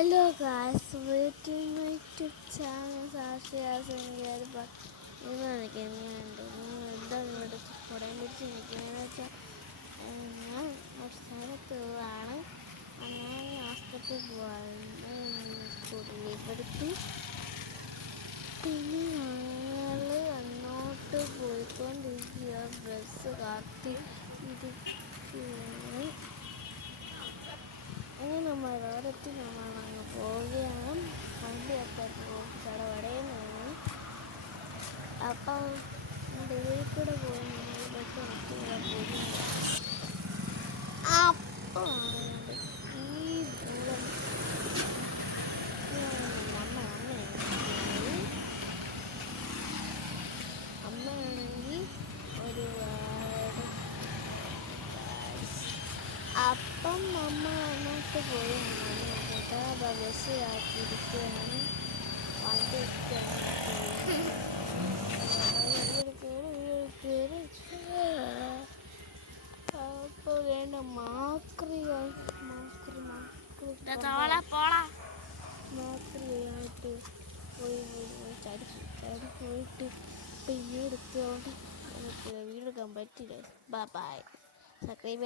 Hello guys, welcome to my YouTube channel സാക്ഷിയാസംഗീത. ഇന്ന് എന്താണ് ഇവിടെ കുടയും പിടിച്ച് നിൽക്കുന്നതെന്ന് വെച്ചാൽ ഞാൻ ഒരു സ്ഥലത്ത് പോവാണ്. ഞാൻ ഹോസ്പിറ്റലിൽ പോവാണ്, ലീവെടുത്തു. പിന്നെ ഞങ്ങൾ അങ്ങോട്ട് പോയിക്കൊണ്ടിരിക്കുക, ബസ് കാത്തിരിക്കുകയാണ്. അങ്ങനെ നമ്മളോടത്തി നമ്മളങ്ങ് പോവുകയാണ്. വണ്ടിയൊക്കെ കടവടയുന്നതാണ്. അപ്പം ഡെലിവറി കൂടെ പോയി ഞങ്ങളിലേക്ക് പോകുന്നു. അപ്പോൾ ഈ ദൂരം അമ്മയാണെങ്കിൽ ഒരുപാട്. അപ്പം അമ്മ അങ്ങോട്ട് പോയി ബസ് ആക്കിയിരിക്കുകയാണ്. വണ്ടിയൊക്കെ അപ്പോൾ വേണ്ട മാക്രിയായിട്ട് പോയി പോയിട്ട് പിന്നെ എടുത്തുകൊണ്ട് വീടെടുക്കാൻ പറ്റില്ല. ബൈ. സബ്സ്ക്രൈബ്